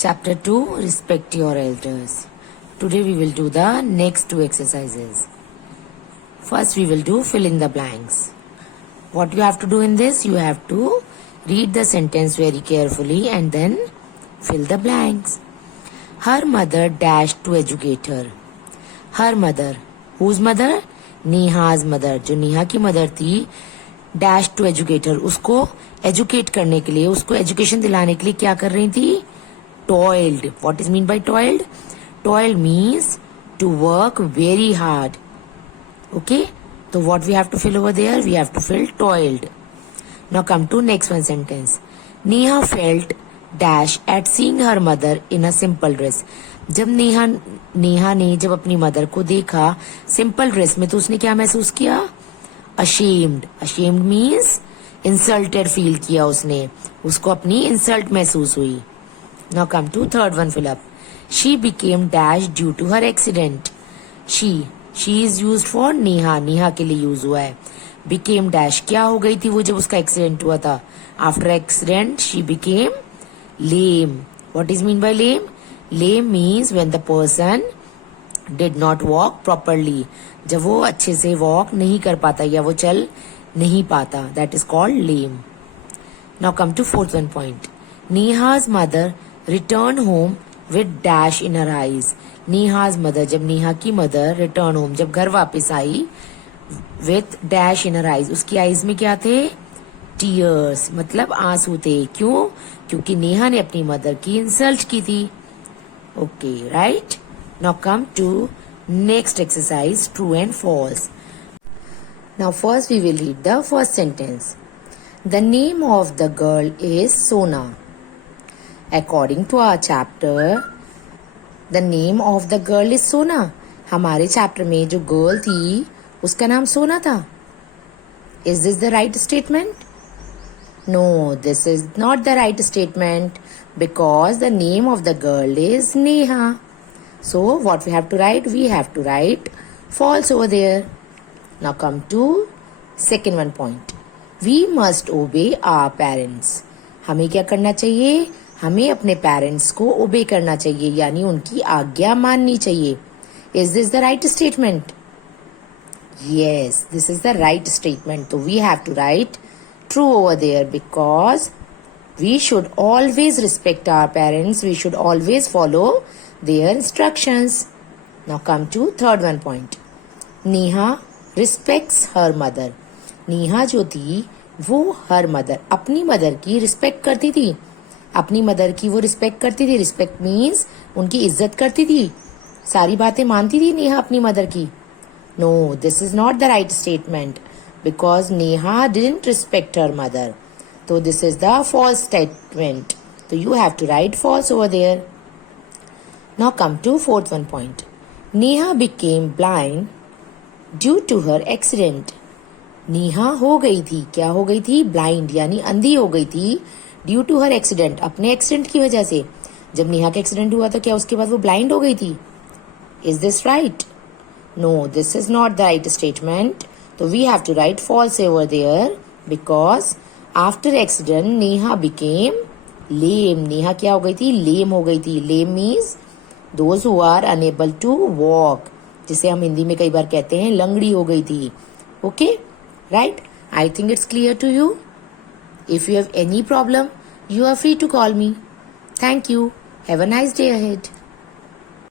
Chapter 2, Respect your elders. Today we will do the next two exercises. First we will do fill in the blanks. What you have to do in this, you have to read the sentence very carefully and then fill the blanks. Her mother dashed to educate her. Her mother. Whose mother? नेहा's mother. जो नेहा की mother थी, dash to educate her. उसको educate करने के लिए, उसको education दिलाने के लिए क्या कर रही थी? Toiled. What is mean by toiled? Toiled means to work very hard. Okay? So what we have to fill over there? We have to fill toiled. Now come to next one sentence. Neha felt dash at seeing her mother in a simple dress. जब नेहा ने जब अपनी mother को देखा simple dress में तो उसने क्या महसूस किया? ashamed. ashamed means insulted feel किया उसने, उसको अपनी इंसल्ट महसूस हुई. Now come to third one fill up. She became dash due to her accident. She is used for Neha के लिए यूज हुआ है. Became dash क्या हो गई थी वो जब उसका एक्सीडेंट हुआ था? After accident she became lame. What is mean by lame? Lame means when the person did not walk properly. जब वो अच्छे से walk नहीं कर पाता या वो चल नहीं पाता. That is called lame. Now come to fourth one point. Neha's mother returned home with dash in her eyes. Neha's mother, जब नेहा की मदर return home, जब घर वापस आई with dash in her eyes, उसकी eyes में क्या थे? Tears, मतलब आंसू थे. क्यों? क्योंकि नेहा ने अपनी मदर की इंसल्ट की थी. Okay, right? Now come to next exercise, true and false. Now first we will read the first sentence. The name of the girl is Sona. According to our chapter, the name of the girl is Sona. हमारे chapter में जो girl थी उसका नाम सोना था. Is this the right statement? No, this is not the right statement because the name of the girl is Neha. So what we have to write? We have to write false over there. Now come to second one point. We must obey our parents. हमें क्या करना चाहिए? हमें अपने parents को ओबे करना चाहिए यानी उनकी आज्ञा माननी चाहिए. Is this the right statement? Yes, this is the right statement. So we have to write true over there because we should always respect our parents. We should always follow their instructions. Now come to third one point. Neha respects her mother. Neha जो थी वो her mother अपनी mother की respect करती थी. अपनी mother की वो रिस्पेक्ट करती थी. रिस्पेक्ट मीन्स उनकी इज्जत करती थी. सारी बातें मानती थी नेहा अपनी मदर की. No, this is not the right statement because Neha didn't respect her mother. तो this is the false statement. तो you have to write false over there. Now come to fourth one point. Neha became blind due to her accident. Neha हो गई थी, क्या हो गई थी? Blind यानी अंधी हो गई थी. ड्यू टू हर एक्सीडेंट, अपने एक्सीडेंट की वजह से. जब नेहा का एक्सीडेंट हुआ था क्या उसके बाद वो ब्लाइंड हो गई थी? Is this right? No, this is not the right statement. तो we have to write false over there because after accident Neha became lame. Neha क्या हो गई थी? लेम हो गई थी. Lame means those who are unable to walk, जिसे हम हिंदी में कई बार कहते हैं लंगड़ी हो गई थी. Okay, right? I think it's clear to you. If you have any problem, you are free to call me. Thank you. Have a nice day ahead.